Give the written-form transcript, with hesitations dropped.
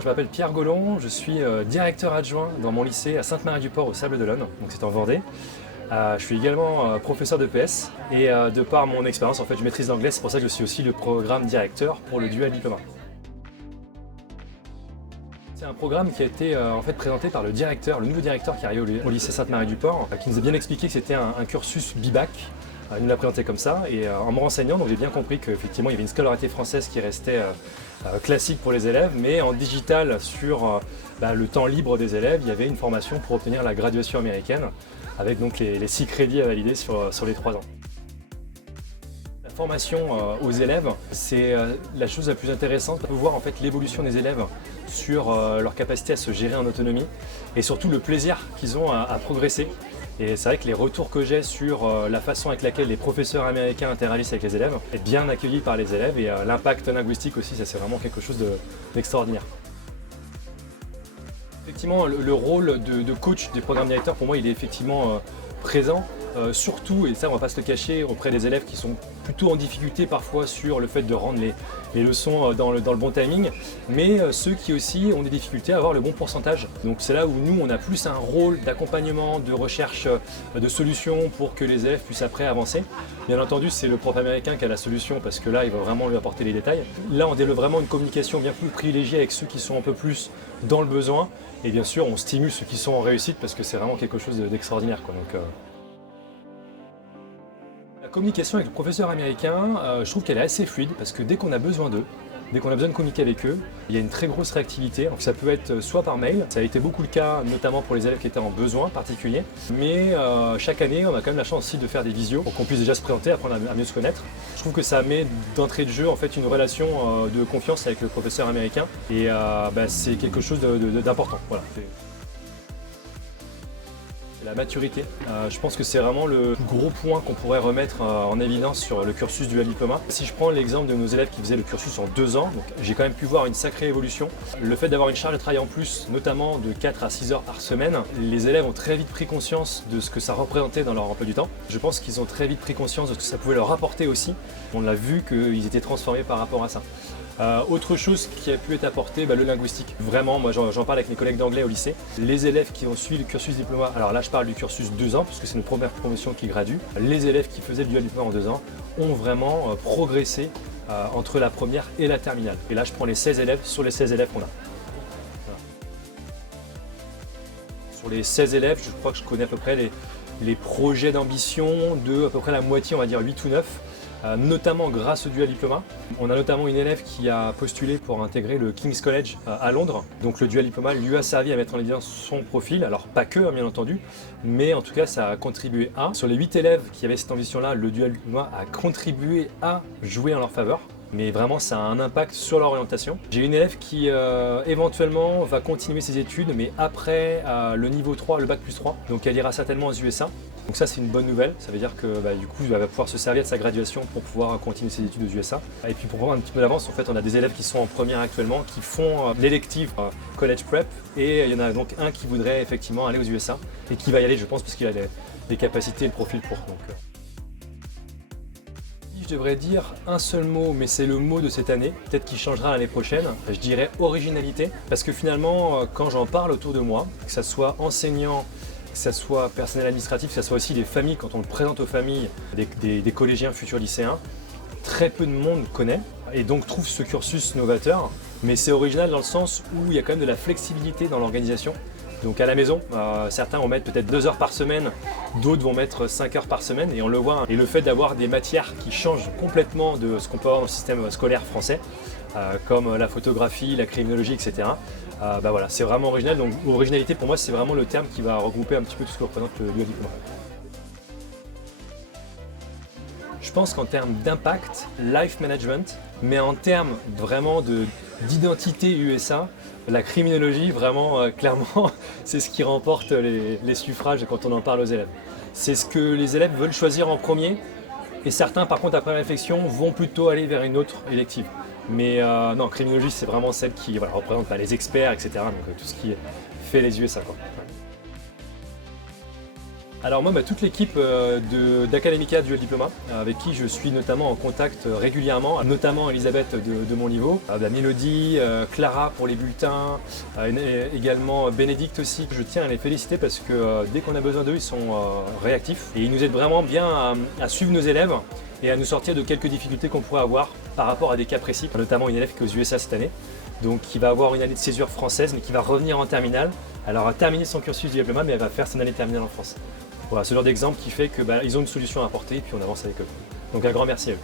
Je m'appelle Pierre Gollon, je suis directeur adjoint dans mon lycée à Sainte-Marie-du-Port au Sables-d'Olonne, donc c'est en Vendée. Je suis également professeur de PS et de par mon expérience, en fait, je maîtrise l'anglais, c'est pour ça que je suis aussi le programme directeur pour le Dual Diploma. C'est un programme qui a été en fait présenté par le directeur, le nouveau directeur qui arrive au lycée Sainte-Marie-du-Port, qui nous a bien expliqué que c'était un cursus bibac. Il nous l'a présenté comme ça et en me renseignant, donc j'ai bien compris qu'effectivement il y avait une scolarité française qui restait classique pour les élèves, mais en digital sur le temps libre des élèves, il y avait une formation pour obtenir la graduation américaine avec donc les 6 crédits à valider sur les 3 ans. La formation aux élèves, c'est la chose la plus intéressante, de voir en fait l'évolution des élèves sur leur capacité à se gérer en autonomie et surtout le plaisir qu'ils ont à progresser. Et c'est vrai que les retours que j'ai sur la façon avec laquelle les professeurs américains interagissent avec les élèves est bien accueilli par les élèves et l'impact linguistique aussi, ça c'est vraiment quelque chose d'extraordinaire. Effectivement, le rôle de coach des programmes directeurs, pour moi, il est effectivement présent. Surtout, et ça on ne va pas se le cacher, auprès des élèves qui sont plutôt en difficulté parfois sur le fait de rendre les leçons dans le bon timing, mais ceux qui aussi ont des difficultés à avoir le bon pourcentage. Donc c'est là où nous on a plus un rôle d'accompagnement, de recherche de solutions pour que les élèves puissent après avancer. Bien entendu c'est le prof américain qui a la solution parce que là il va vraiment lui apporter les détails. Là on développe vraiment une communication bien plus privilégiée avec ceux qui sont un peu plus dans le besoin et bien sûr on stimule ceux qui sont en réussite parce que c'est vraiment quelque chose d'extraordinaire. La communication avec le professeur américain, je trouve qu'elle est assez fluide parce que dès qu'on a besoin d'eux, dès qu'on a besoin de communiquer avec eux, il y a une très grosse réactivité. Donc ça peut être soit par mail, ça a été beaucoup le cas notamment pour les élèves qui étaient en besoin particulier, mais chaque année on a quand même la chance aussi de faire des visios pour qu'on puisse déjà se présenter, apprendre à mieux se connaître. Je trouve que ça met d'entrée de jeu en fait une relation de confiance avec le professeur américain et c'est quelque chose d'important. Voilà. La maturité, je pense que c'est vraiment le gros point qu'on pourrait remettre en évidence sur le cursus Dual Diploma. Si je prends l'exemple de nos élèves qui faisaient le cursus en 2 ans, j'ai quand même pu voir une sacrée évolution. Le fait d'avoir une charge de travail en plus, notamment de 4 à 6 heures par semaine, les élèves ont très vite pris conscience de ce que ça représentait dans leur emploi du temps. Je pense qu'ils ont très vite pris conscience de ce que ça pouvait leur apporter aussi. On l'a vu qu'ils étaient transformés par rapport à ça. Autre chose qui a pu être apportée, le linguistique. Vraiment, moi j'en parle avec mes collègues d'anglais au lycée. Les élèves qui ont suivi le cursus diplôma, alors là je parle du cursus 2 ans, puisque c'est notre première promotion qui gradue. Les élèves qui faisaient le dual diplôma en 2 ans ont vraiment progressé entre la première et la terminale. Et là je prends les 16 élèves sur les 16 élèves qu'on a. Voilà. Sur les 16 élèves, je crois que je connais à peu près les projets d'ambition de à peu près la moitié, on va dire 8 ou 9. Notamment grâce au Dual Diploma. On a notamment une élève qui a postulé pour intégrer le King's College à Londres. Donc le Dual Diploma lui a servi à mettre en évidence son profil, alors pas que bien entendu, mais en tout cas ça a contribué à. Sur les 8 élèves qui avaient cette ambition-là, le Dual Diploma a contribué à jouer en leur faveur. Mais vraiment ça a un impact sur leur orientation. J'ai une élève qui éventuellement va continuer ses études, mais après le niveau 3, le bac plus 3, donc elle ira certainement aux USA. Donc ça c'est une bonne nouvelle, ça veut dire que du coup elle va pouvoir se servir de sa graduation pour pouvoir continuer ses études aux USA. Et puis pour prendre un petit peu d'avance, en fait on a des élèves qui sont en première actuellement, qui font l'élective College Prep, et il y en a donc un qui voudrait effectivement aller aux USA, et qui va y aller je pense parce qu'il a les capacités et le profil pour. Je devrais dire un seul mot, mais c'est le mot de cette année, peut-être qu'il changera l'année prochaine, je dirais originalité, parce que finalement quand j'en parle autour de moi, que ça soit enseignant, que ce soit personnel administratif, que ce soit aussi des familles, quand on le présente aux familles, des collégiens futurs lycéens, très peu de monde connaît et donc trouve ce cursus novateur, mais c'est original dans le sens où il y a quand même de la flexibilité dans l'organisation. Donc à la maison, certains vont mettre peut-être 2 heures par semaine, d'autres vont mettre 5 heures par semaine et on le voit. Et le fait d'avoir des matières qui changent complètement de ce qu'on peut avoir dans le système scolaire français, comme la photographie, la criminologie, etc. Voilà, c'est vraiment original. Donc originalité pour moi c'est vraiment le terme qui va regrouper un petit peu tout ce que représente le Dual Diploma. Je pense qu'en termes d'impact, life management, mais en termes vraiment d'identité USA, la criminologie, vraiment, clairement, c'est ce qui remporte les suffrages quand on en parle aux élèves. C'est ce que les élèves veulent choisir en premier, et certains, par contre, après réflexion, vont plutôt aller vers une autre élective. Mais non, criminologie, c'est vraiment celle qui représente les experts, etc. Donc tout ce qui fait les USA, quoi. Alors moi, toute l'équipe d'Academica Dual Diploma, avec qui je suis notamment en contact régulièrement, notamment Elisabeth de mon niveau, Mélodie, Clara pour les bulletins, également Bénédicte aussi. Je tiens à les féliciter parce que dès qu'on a besoin d'eux, ils sont réactifs et ils nous aident vraiment bien à suivre nos élèves et à nous sortir de quelques difficultés qu'on pourrait avoir par rapport à des cas précis, notamment une élève qui est aux USA cette année, donc qui va avoir une année de césure française mais qui va revenir en terminale. Alors elle a terminé son cursus du diplôme mais elle va faire son année terminale en France. Voilà, ce genre d'exemple qui fait que ils ont une solution à apporter et puis on avance avec eux. Donc un grand merci à eux.